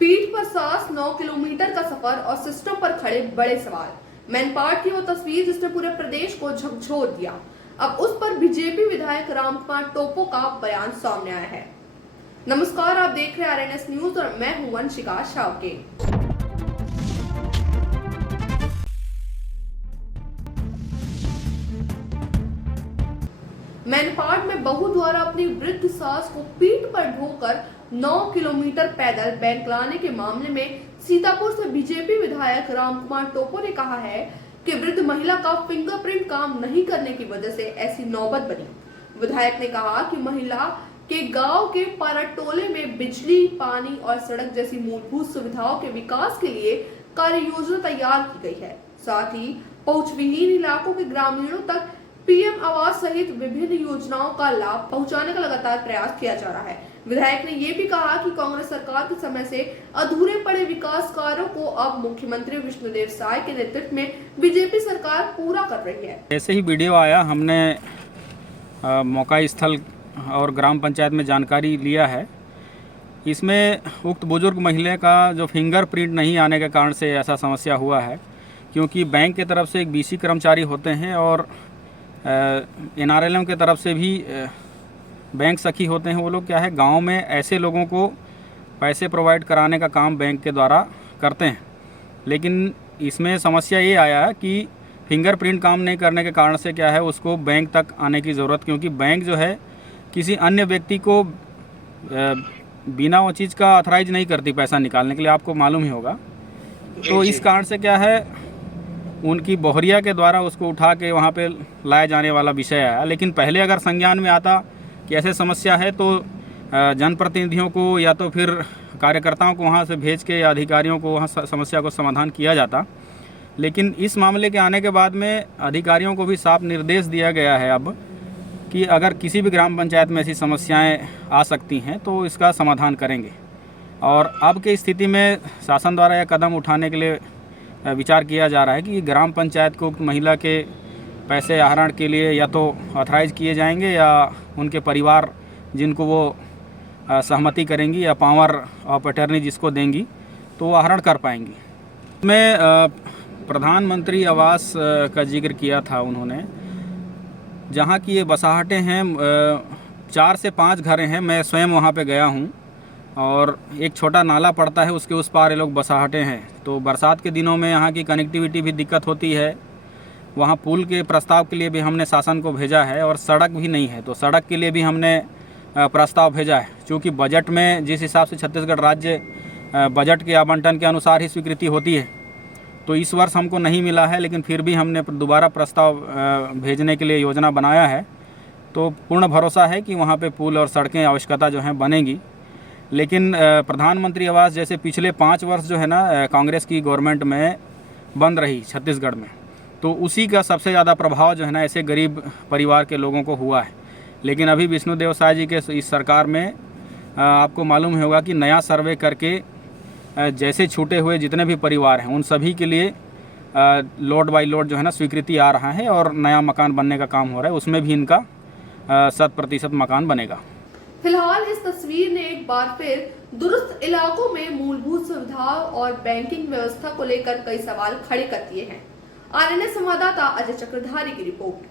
पीठ पर सांस, 9 किलोमीटर का सफर और सिस्टम पर खड़े बड़े सवाल। मैनपाट की वो तस्वीर जिसने पूरे प्रदेश को झकझोर दिया। अब उस पर बीजेपी विधायक रामकुमार टोपो का बयान सामने आया है। नमस्कार, आप देख रहे हैं आरएनएस न्यूज और मैं हूं वंशिका शावके। मैनपाट में बहू द्वारा अपनी वृद्ध सास को पीठ पर ढोकर 9 किलोमीटर पैदल बैंक लाने के मामले में सीतापुर से बीजेपी विधायक रामकुमार टोपो ने कहा है कि वृद्ध महिला का फिंगरप्रिंट काम नहीं करने की वजह से ऐसी नौबत बनी। विधायक ने कहा कि महिला के गांव के पाराटोले में बिजली, पानी और सड़क जैसी मूलभूत सुविधाओं के विकास के लिए कार्य योजना तैयार की गई है। साथ ही पहुंचविहीन इलाकों के ग्रामीणों तक पीएम आवास सहित विभिन्न योजनाओं का लाभ पहुंचाने का लगातार प्रयास किया जा रहा है। विधायक ने ये भी कहा कि कांग्रेस सरकार के समय से अधूरे पड़े विकास कार्यों को अब मुख्यमंत्री विष्णुदेव साय के नेतृत्व में बीजेपी सरकार पूरा कर रही है। ऐसे ही वीडियो आया, हमने मौका स्थल और ग्राम पंचायत में जानकारी लिया है। इसमें उक्त बुजुर्ग महिला का जो फिंगरप्रिंट नहीं आने के कारण से ऐसा समस्या हुआ है, क्योंकि बैंक की तरफ से एक बीसी कर्मचारी होते हैं और NRLM के तरफ से भी बैंक सखी होते हैं। वो लोग क्या है, गांव में ऐसे लोगों को पैसे प्रोवाइड कराने का काम बैंक के द्वारा करते हैं। लेकिन इसमें समस्या ये आया है कि फिंगरप्रिंट काम नहीं करने के कारण से क्या है, उसको बैंक तक आने की ज़रूरत, क्योंकि बैंक जो है किसी अन्य व्यक्ति को बिना वो चीज़ का ऑथराइज नहीं करती पैसा निकालने के लिए, आपको मालूम ही होगा। तो इस कारण से क्या है, उनकी बोहरिया के द्वारा उसको उठा के वहाँ पे लाया जाने वाला विषय आया। लेकिन पहले अगर संज्ञान में आता कि ऐसे समस्या है तो जनप्रतिनिधियों को या तो फिर कार्यकर्ताओं को वहाँ से भेज के या अधिकारियों को वहाँ समस्या को समाधान किया जाता। लेकिन इस मामले के आने के बाद में अधिकारियों को भी साफ निर्देश दिया गया है अब कि अगर किसी भी ग्राम पंचायत में ऐसी समस्याएँ आ सकती हैं तो इसका समाधान करेंगे। और अब की स्थिति में शासन द्वारा यह कदम उठाने के लिए विचार किया जा रहा है कि ग्राम पंचायत को महिला के पैसे आहरण के लिए या तो ऑथराइज किए जाएंगे या उनके परिवार जिनको वो सहमति करेंगी या पावर ऑफ अटर्नी जिसको देंगी तो वो आहरण कर पाएंगी। मैं प्रधानमंत्री आवास का जिक्र किया था उन्होंने, जहाँ की ये बसाहटें हैं, 4 से 5 घरें हैं। मैं स्वयं वहाँ पे गया हूँ और एक छोटा नाला पड़ता है, उसके उस पार ये लोग बसाहटें हैं। तो बरसात के दिनों में यहाँ की कनेक्टिविटी भी दिक्कत होती है। वहाँ पुल के प्रस्ताव के लिए भी हमने शासन को भेजा है और सड़क भी नहीं है, तो सड़क के लिए भी हमने प्रस्ताव भेजा है। क्योंकि बजट में जिस हिसाब से छत्तीसगढ़ राज्य बजट के आवंटन के अनुसार ही स्वीकृति होती है, तो इस वर्ष हमको नहीं मिला है, लेकिन फिर भी हमने दोबारा प्रस्ताव भेजने के लिए योजना बनाया है। तो पूर्ण भरोसा है कि वहाँ पर पुल और सड़कें आवश्यकता जो हैं बनेंगी। लेकिन प्रधानमंत्री आवास जैसे पिछले 5 वर्ष जो है ना कांग्रेस की गवर्नमेंट में बंद रही छत्तीसगढ़ में, तो उसी का सबसे ज़्यादा प्रभाव जो है ना ऐसे गरीब परिवार के लोगों को हुआ है। लेकिन अभी विष्णुदेव साय जी के इस सरकार में आपको मालूम होगा कि नया सर्वे करके जैसे छूटे हुए जितने भी परिवार हैं उन सभी के लिए लोड बाय लोड जो है ना स्वीकृति आ रहा है और नया मकान बनने का काम हो रहा है। उसमें भी इनका 100% मकान बनेगा। फिलहाल इस तस्वीर ने एक बार फिर दुरुस्त इलाकों में मूलभूत सुविधाओं और बैंकिंग व्यवस्था को लेकर कई सवाल खड़े कर दिए हैं। आरएनएस संवाददाता अजय चक्रधारी की रिपोर्ट।